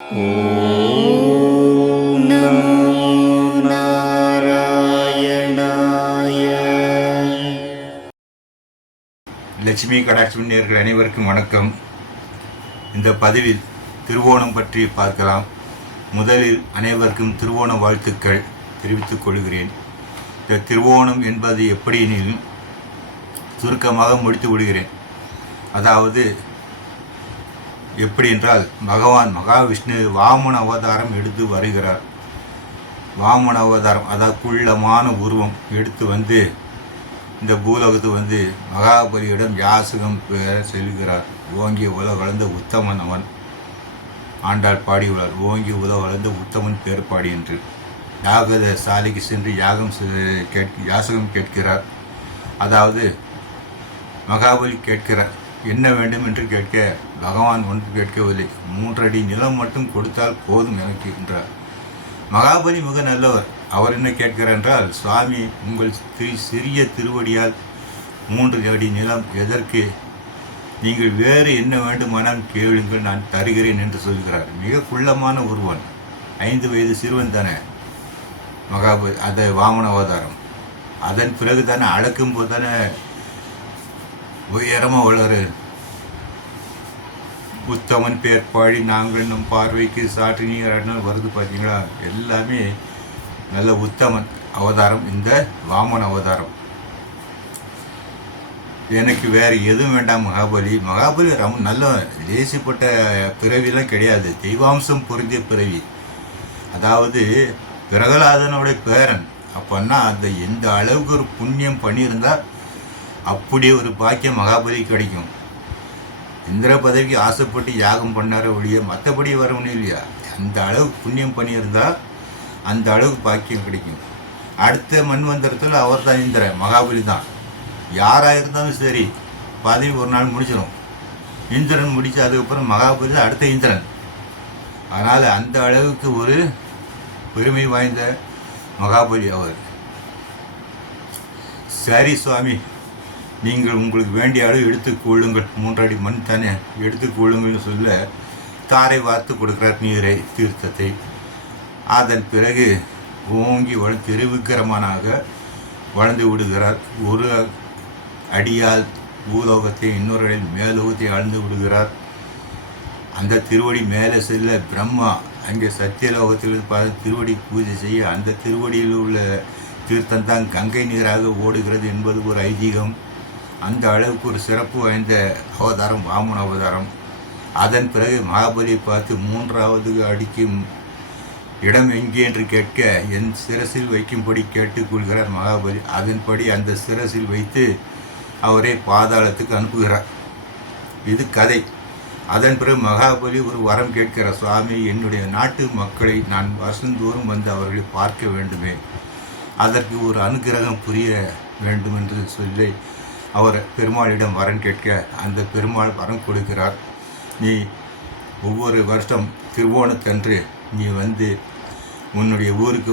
ஓம் நமோ நாராயணாய. லட்சுமி கடாட்சி நேயர்கள் அனைவருக்கும் வணக்கம். இந்த பதிவில் திருவோணம் பற்றி பார்க்கலாம். முதலில் அனைவருக்கும் திருவோண வாழ்த்துக்கள் தெரிவித்துக் கொள்கிறேன். இந்த திருவோணம் என்பது எப்படி எனில் சுருக்கமாக முடித்து விடுகிறேன். அதாவது எப்படி என்றால், பகவான் மகாவிஷ்ணு வாமன அவதாரம் எடுத்து வருகிறார். வாமன அவதாரம் அதாவது குள்ளமான உருவம் எடுத்து வந்து இந்த பூலோகத்து மகாபலியிடம் யாசகம் பெற செல்கிறார். ஓங்கிய உலக வளர்ந்த உத்தமன் அவன். ஆண்டாள் பாடியுள்ளார், ஓங்கி உலக வளர்ந்த உத்தமன் பேர் பாடி என்று. யாக சாலைக்கு சென்று யாசகம் கேட்கிறார். அதாவது மகாபலி கேட்கிறார், என்ன வேண்டும் என்று கேட்க பகவான் ஒன்று கேட்கவில்லை, 3 அடி நிலம் மட்டும் கொடுத்தால் போதும் எனக்கு என்றார். மகாபலி மிக நல்லவர். அவர் என்ன கேட்கிறார் என்றால், சுவாமி உங்கள் சிறிய திருவடியால் 3 அடி நிலம் எதற்கு, நீங்கள் வேறு என்ன வேண்டுமானால் கேளுங்கள், நான் தருகிறேன் என்று சொல்கிறார். மிக குள்ளமான ஒருவன், 5 வயது சிறுவன் தானே மகாபலி. அதை வாமன அவதாரம். அதன் பிறகு தானே அடக்கும் போது தானே உயரமாக வளரு உத்தமன் பேர் பாடி நாங்கள் நம் பார்வைக்கு சாற்றி நீர் வருது. பார்த்தீங்களா, எல்லாமே நல்ல உத்தமன் அவதாரம் இந்த வாமன அவதாரம். எனக்கு வேறு எதுவும் வேண்டாம். மகாபலி ரொம்ப நல்ல தேசிப்பட்ட பிறவிலாம் கிடையாது, தெய்வாம்சம் பொருந்திய பிறவி. அதாவது பிரகலாதனுடைய பேரன். அப்போன்னா அந்த எந்த அளவுக்கு ஒரு புண்ணியம் பண்ணியிருந்தால் அப்படி ஒரு பாக்கியம் மகாபலி கிடைக்கும். இந்திர பதவிக்கு ஆசைப்பட்டு யாகம் பண்ணார ஒழிய மற்றபடி வரணும் இல்லையா. அந்த அளவுக்கு புண்ணியம் பண்ணியிருந்தால் அந்த அளவுக்கு பாக்கியம் கிடைக்கும். அடுத்த மன்வந்தரத்தில் அவர் தான் இந்திரன், மகாபலி தான். யாராக இருந்தாலும் சரி பதவி ஒரு நாள் முடிச்சிடும். இந்திரன் முடித்து அதுக்கப்புறம் மகாபலி தான் அடுத்த இந்திரன். அதனால் அந்த அளவுக்கு ஒரு பெருமை வாய்ந்த மகாபலி அவர். சரி சுவாமி, நீங்கள் உங்களுக்கு வேண்டிய அளவு எடுத்துக்கொள்ளுங்கள், 3 அடி மண் தானே எடுத்துக்கொள்ளுங்கள்னு சொல்ல தாரை வார்த்து கொடுக்கிறார் நீரை, தீர்த்தத்தை. அதன் பிறகு ஓங்கி திருவிக்கிரமனாக வளர்ந்து விடுகிறார். ஒரு அடியால் பூலோகத்தை, இன்னொரு அடியில் மேலோகத்தை ஆழ்ந்து விடுகிறார். அந்த திருவடி மேலே செல்ல பிரம்மா அங்கே சத்தியலோகத்தில் திருவடி பூஜை செய்ய அந்த திருவடியில் உள்ள தீர்த்தம் தான் கங்கை நீராக ஓடுகிறது என்பது ஒரு ஐதீகம். அந்த அளவுக்கு ஒரு சிறப்பு வாய்ந்த அவதாரம் வாமன அவதாரம். அதன் பிறகு மகாபலியை பார்த்து 3வது அடிக்கும் இடம் எங்கே என்று கேட்க என் சிரசில் வைக்கும்படி கேட்டுக்கொள்கிறார் மகாபலி. அதன்படி அந்த சிரசில் வைத்து அவரை பாதாளத்துக்கு அனுப்புகிறார். இது கதை. அதன் பிறகு மகாபலி ஒரு வரம் கேட்கிறார், சுவாமி என்னுடைய நாட்டு மக்களை நான் வருஷந்தோறும் வந்து அவர்களை பார்க்க வேண்டுமே, அதற்கு ஒரு அனுகிரகம் புரிய வேண்டும் என்று சொல்லி அவர் பெருமாளிடம் வரம் கேட்க அந்த பெருமாள் வரம் கொடுக்கிறார். நீ ஒவ்வொரு வருஷம் திருவோணத்தன்று நீ உன்னுடைய ஊருக்கு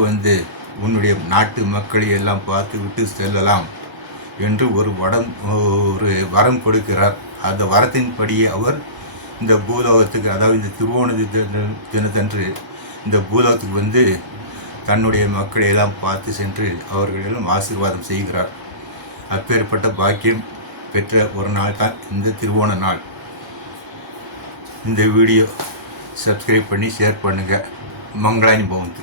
உன்னுடைய நாட்டு மக்களை எல்லாம் பார்த்து விட்டு செல்லலாம் என்று ஒரு வரம் கொடுக்கிறார். அந்த வரத்தின்படியே அவர் இந்த பூலோகத்துக்கு, அதாவது இந்த திருவோண தினத்தன்று இந்த பூலோகத்துக்கு தன்னுடைய மக்களை எல்லாம் பார்த்து சென்று அவர்களெல்லாம் ஆசீர்வாதம் செய்கிறார். அப்பேற்பட்ட பாக்கியம் பெற்ற ஒரு நாள் தான் இந்த திருவோண நாள். இந்த வீடியோ சப்ஸ்கிரைப் பண்ணி ஷேர் பண்ணுங்கள். மங்களானி பவந்து.